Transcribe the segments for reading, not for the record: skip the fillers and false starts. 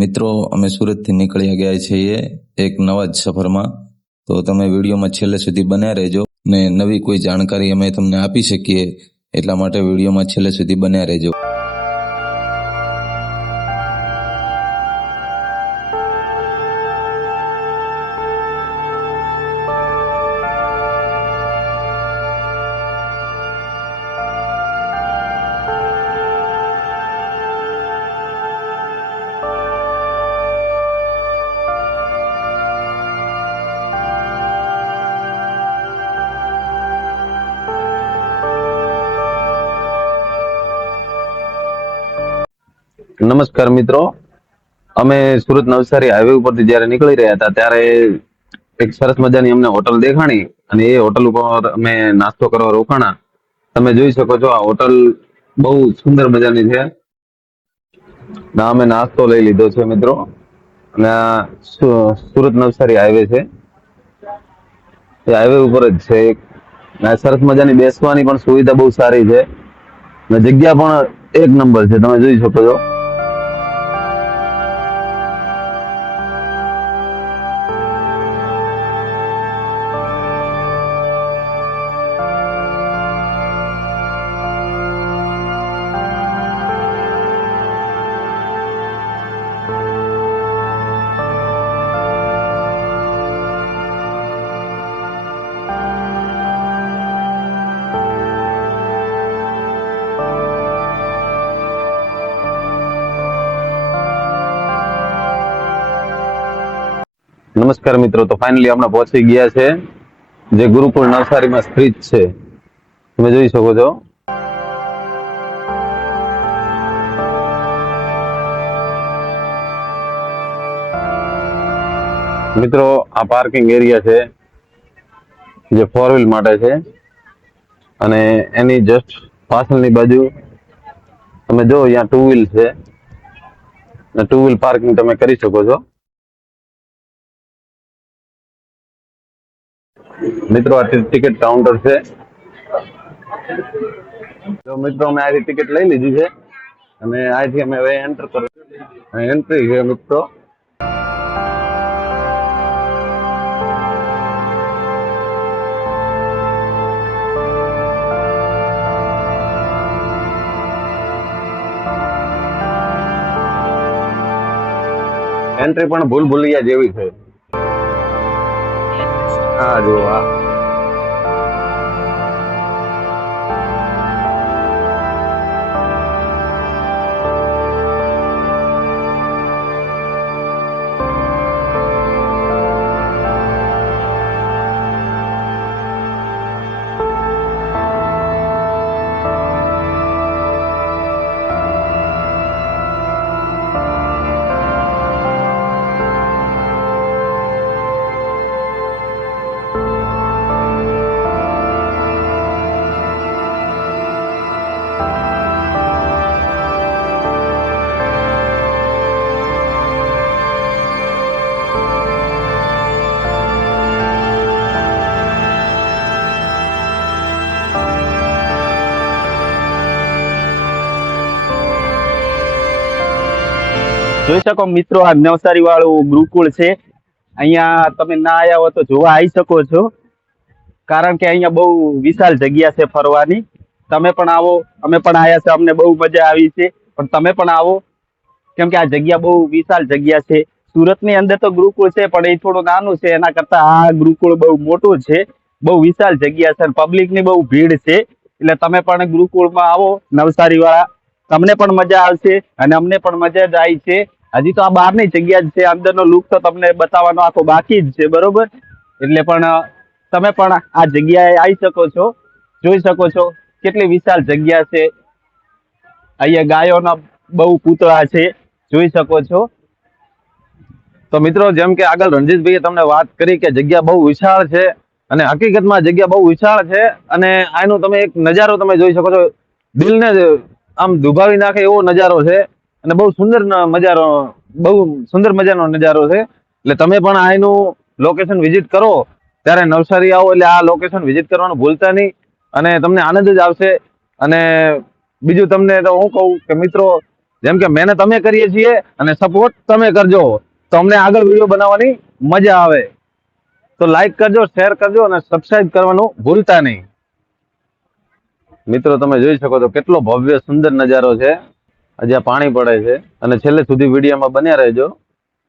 મિત્રો અમે સુરતથી નીકળ્યા ગયા છીએ એક નવા જ સફરમાં। તો તમે વિડીયોમાં છેલ્લે સુધી બન્યા રહેજો ને નવી કોઈ જાણકારી અમે તમને આપી શકીએ એટલા માટે વિડીયોમાં છેલ્લે સુધી બન્યા રહેજો। નમસ્કાર મિત્રો, અમે સુરત નવસારી હાઈવે ઉપરથી જ્યારે નીકળી રહ્યા હતા ત્યારે એક સરસ મજાની અમને હોટલ દેખાણી અને એ હોટલ ઉપર અમે નાસ્તો કરવા રોકાણા। તમે જોઈ શકો છો આ હોટલ બહુ સુંદર મજાની છે। ના અમે નાસ્તો લઈ લીધો છે મિત્રો અને આ સુરત નવસારી હાઈવે છે, એ હાઈવે ઉપર જ છે। સરસ મજાની બેસવાની પણ સુવિધા બહુ સારી છે અને જગ્યા પણ એક નંબર છે, તમે જોઈ શકો છો। નમસ્કાર મિત્રો, તો ફાઇનલી આપણે પહોંચી ગયા છે જે ગુરુકુળ નવસારીમાં સ્થિત છે, તમે જોઈ શકો છો। મિત્રો આ પાર્કિંગ એરિયા છે જે 4 વ્હીલ માટે છે અને એની જસ્ટ પાછળની બાજુ તમે જો અહીંયા 2 વ્હીલ છે અને 2 વ્હીલ પાર્કિંગ તમે કરી શકો છો। મિત્રો આ ટિકિટ કાઉન્ટર છે, તો મિત્રો અમે અહીંથી ટિકિટ લઈ લીધી છે અને અહીંથી અમે હવે એન્ટર કરો એન્ટ્રી છે મિત્રો। એન્ટ્રી પણ ભૂલ ભૂલિયા જેવી છે। હા જો આ જોઈ શકો મિત્રો, આ નવસારી વાળું ગુરુકુળ છે। અહીંયા તમે ના આવ્યા હો તો જોવા આવી શકો છો, કારણ કે અહીંયા બહુ વિશાળ જગ્યા છે ફરવાની। તમે પણ આવો, અમે પણ આવ્યા છે, અમને બહુ મજા આવી છે, પણ તમે પણ આવો કેમ કે આ જગ્યા બહુ વિશાળ જગ્યા છે। સુરતની અંદર તો ગુરુકુળ છે પણ એ થોડું નાનું છે, એના કરતા આ ગુરુકુળ બહુ મોટું છે, બહુ વિશાળ જગ્યા છે, પબ્લિકની બહુ ભીડ છે। એટલે તમે પણ ગુરુકુળમાં આવો નવસારી વાળા, તમને પણ મજા આવશે અને અમને પણ મજા જ આવી છે। હજી તો આ બહારની જગ્યા જ છે, અંદરનો લુક તો તમને બતાવવાનો આખો બાકી જ છે, બરોબર? એટલે પણ તમે પણ આ જગ્યાએ આવી શકો છો, જોઈ શકો છો કેટલી વિશાળ જગ્યા છે। અહીંયા ગાયોના બહુ પૂતળા છે, જોઈ શકો છો। તો મિત્રો જેમ કે આગળ રણજીતભાઈએ તમને વાત કરી કે જગ્યા બહુ વિશાળ છે અને હકીકતમાં જગ્યા બહુ વિશાળ છે અને આનો તમે એક નજારો તમે જોઈ શકો છો, દિલને આમ દુભાવી નાખે એવો નજારો છે અને બહુ સુંદર મજાનો નજારો છે। એટલે તમે પણ આનું લોકેશન વિઝિટ કરો ત્યારે નવસારી આવો એટલે આ લોકેશન વિઝિટ કરવાનું ભૂલતા નહીં અને તમને આનંદ જ આવશે। અને બીજું તમને તો હું કહું કે મિત્રો જેમ કે મહેનત અમે કરીએ છીએ અને સપોર્ટ તમે કરજો તો અમને આગળ વિડીયો બનાવવાની મજા આવે. તો લાઈક કરજો, શેર કરજો અને સબસ્ક્રાઇબ કરવાનું ભૂલતા નહીં. મિત્રો તમે જોઈ શકો છો કેટલો ભવ્ય સુંદર નજારો છે. જ્યાં પાણી પડે છે અને છેલ્લે સુધી વિડીયોમાં બન્યા રહેજો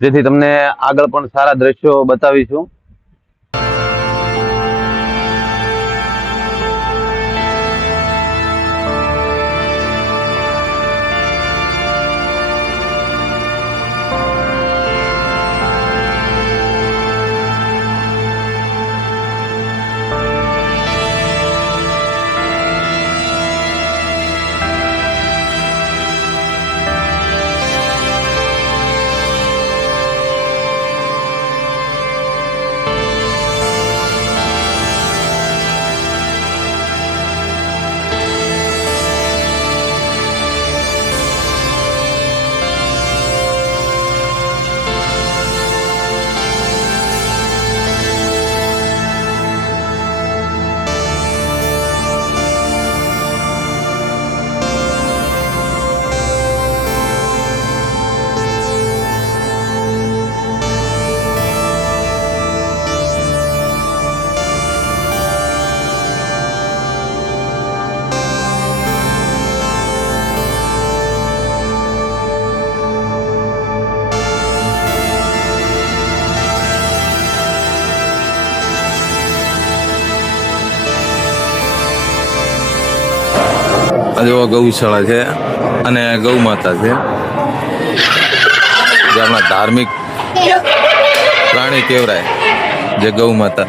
જેથી તમને આગળ પણ સારા દ્રશ્યો બતાવીશું. આ જો ગૌશાળા છે અને ગૌ માતા છે, જે આપણા ધાર્મિક પ્રાણી કહેવાય, જે ગૌ માતા.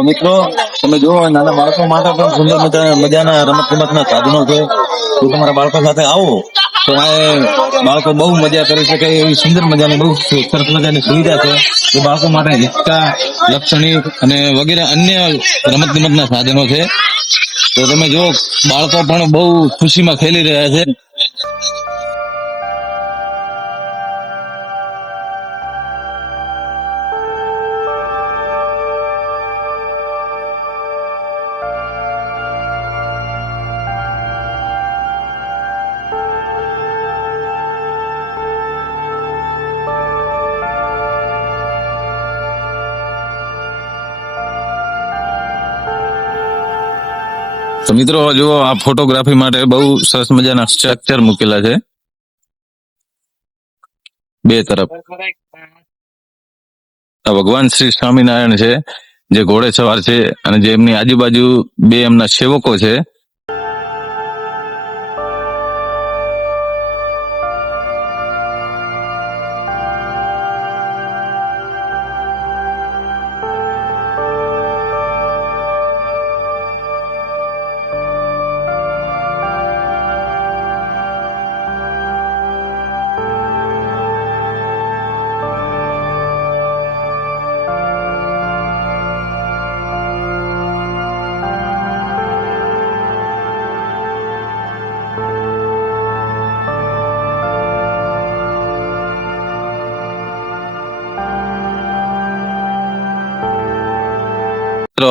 તો મિત્રો તમે જુઓ, નાના બાળકો માટે પણ સુંદર મજાના રમત ગમતના સાધનો છે. તો તમારા બાળકો સાથે આવો તો આ બાળકો બહુ મજા કરી શકે એવી સુંદર મજાની બહુ સરસ મજાની સુવિધા છે. જે બાળકો માટે હિંચકા, લપસણી અને વગેરે અન્ય રમત ગમતના સાધનો છે. તો તમે જુઓ, બાળકો પણ બહુ ખુશીમાં ખેલી રહ્યા છે. તો મિત્રો જુઓ, આ ફોટોગ્રાફી માટે બહુ સરસ મજાના સ્ટ્રક્ચર મૂકેલા છે બે તરફ. આ ભગવાન શ્રી સ્વામિનારાયણ છે, જે ઘોડે સવાર છે અને જે એમની આજુબાજુ બે એમના સેવકો છે.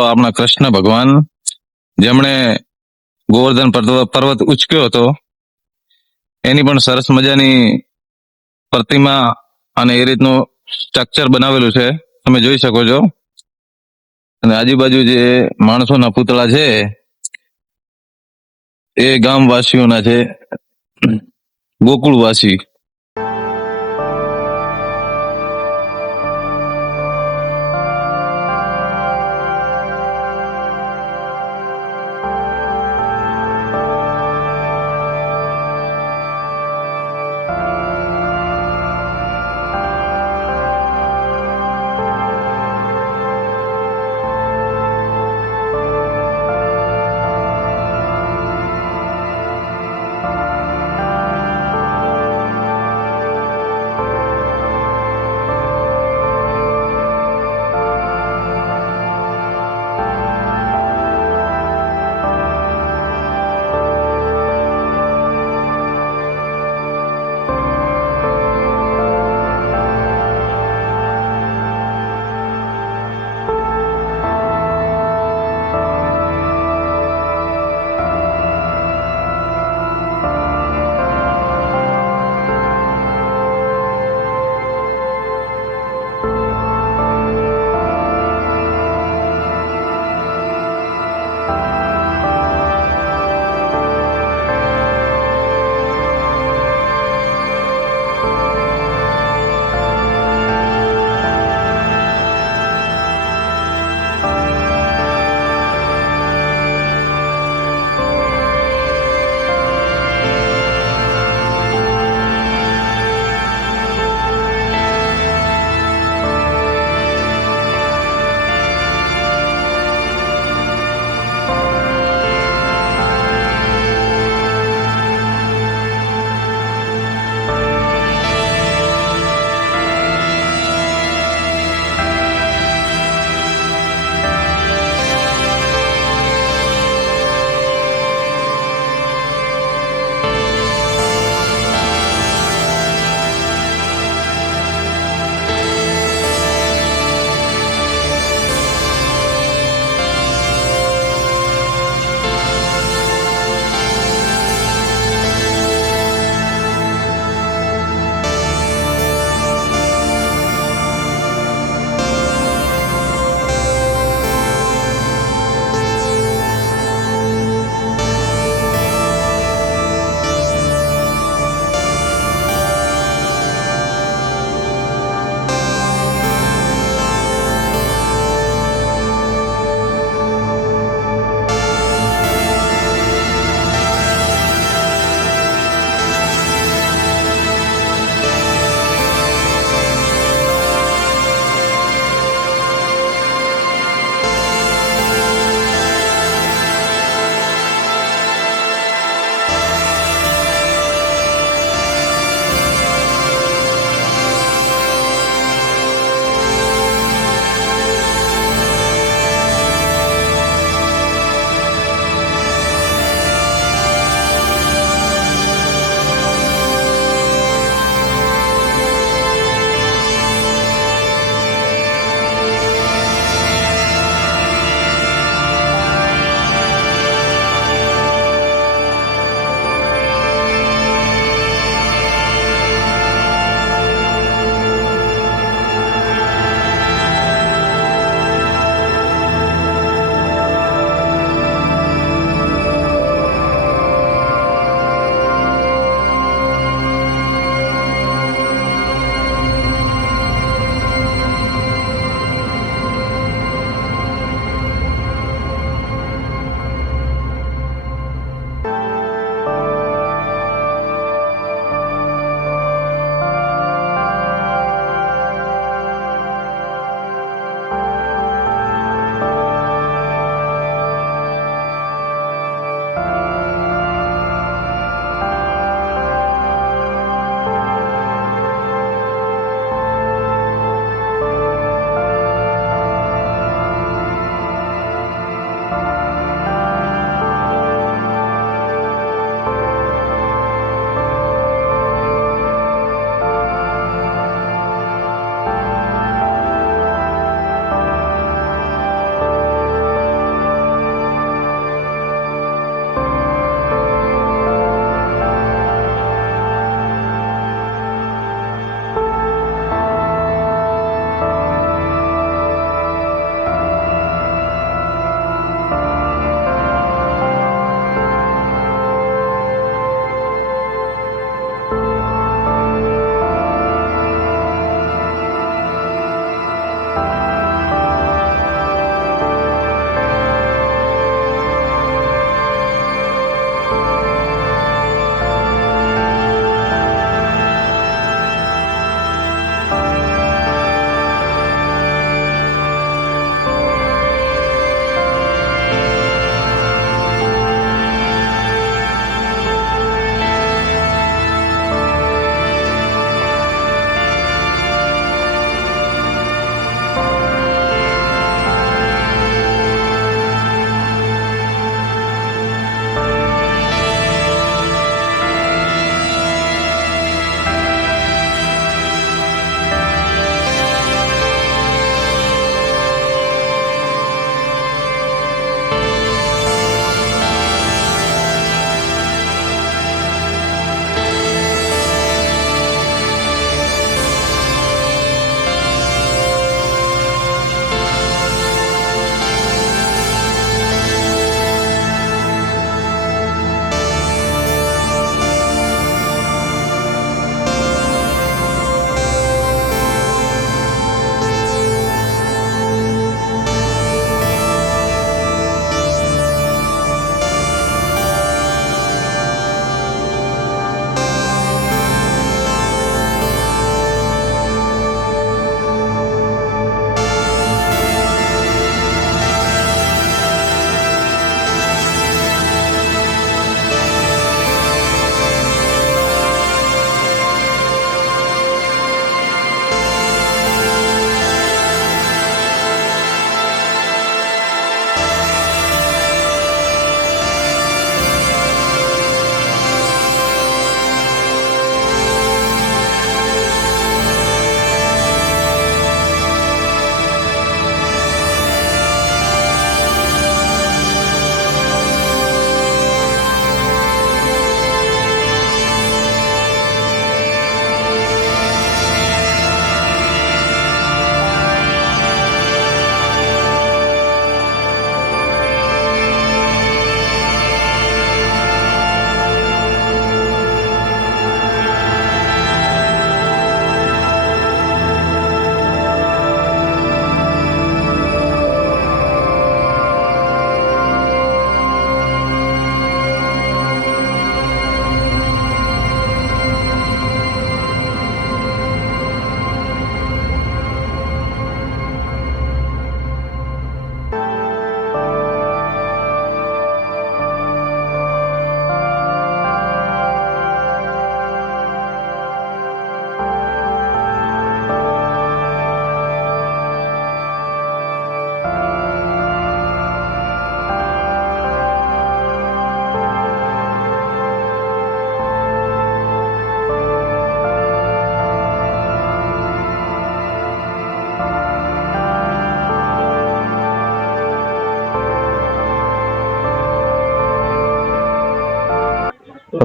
આપણા કૃષ્ણ ભગવાન, જેમણે ગોવર્ધન પર્વત ઉચક્યો હતો, એની પણ સરસ મજાની પ્રતિમા અને એ રીતનું સ્ટ્રક્ચર બનાવેલું છે. તમે જોઈ શકો છો. અને આજુબાજુ જે માણસોના પૂતળા છે એ ગામવાસીઓના છે, ગોકુળવાસી.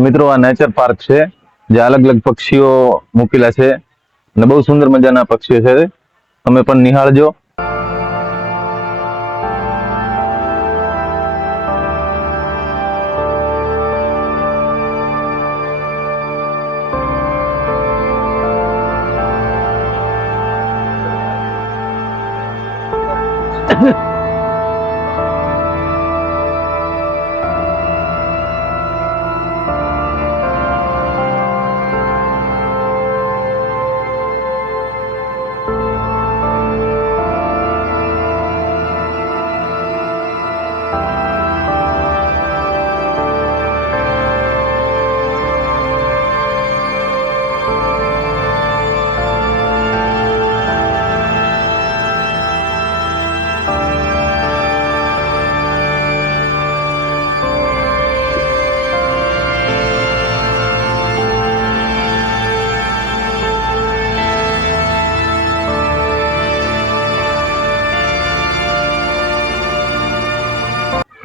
મિત્રો આ નેચર પાર્ક છે, જે અલગ અલગ પક્ષીઓ મૂકેલા છે અને બહુ સુંદર મજાના પક્ષીઓ છે. તમે પણ નિહાળજો.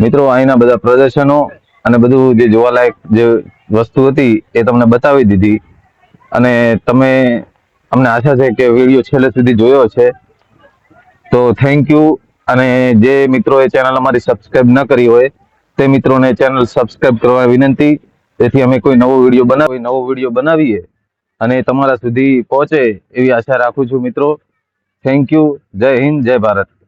મિત્રો અહીંના બધા પ્રદર્શનો અને બધું જે જોવાલાયક જે વસ્તુ હતી એ તમને બતાવી દીધી, અને તમે અમને આશા છે કે વિડીયો છેલ્લે સુધી જોયો છે. તો થેન્ક યુ. અને જે મિત્રોએ ચેનલ અમારી સબસ્ક્રાઇબ ન કરી હોય તે મિત્રોને ચેનલ સબસ્ક્રાઇબ કરવા વિનંતી, જેથી અમે કોઈ નવો વિડીયો બનાવીએ અને તમારા સુધી પહોંચે એવી આશા રાખું છું મિત્રો. Thank you. જય હિન્દ, જય ભારત.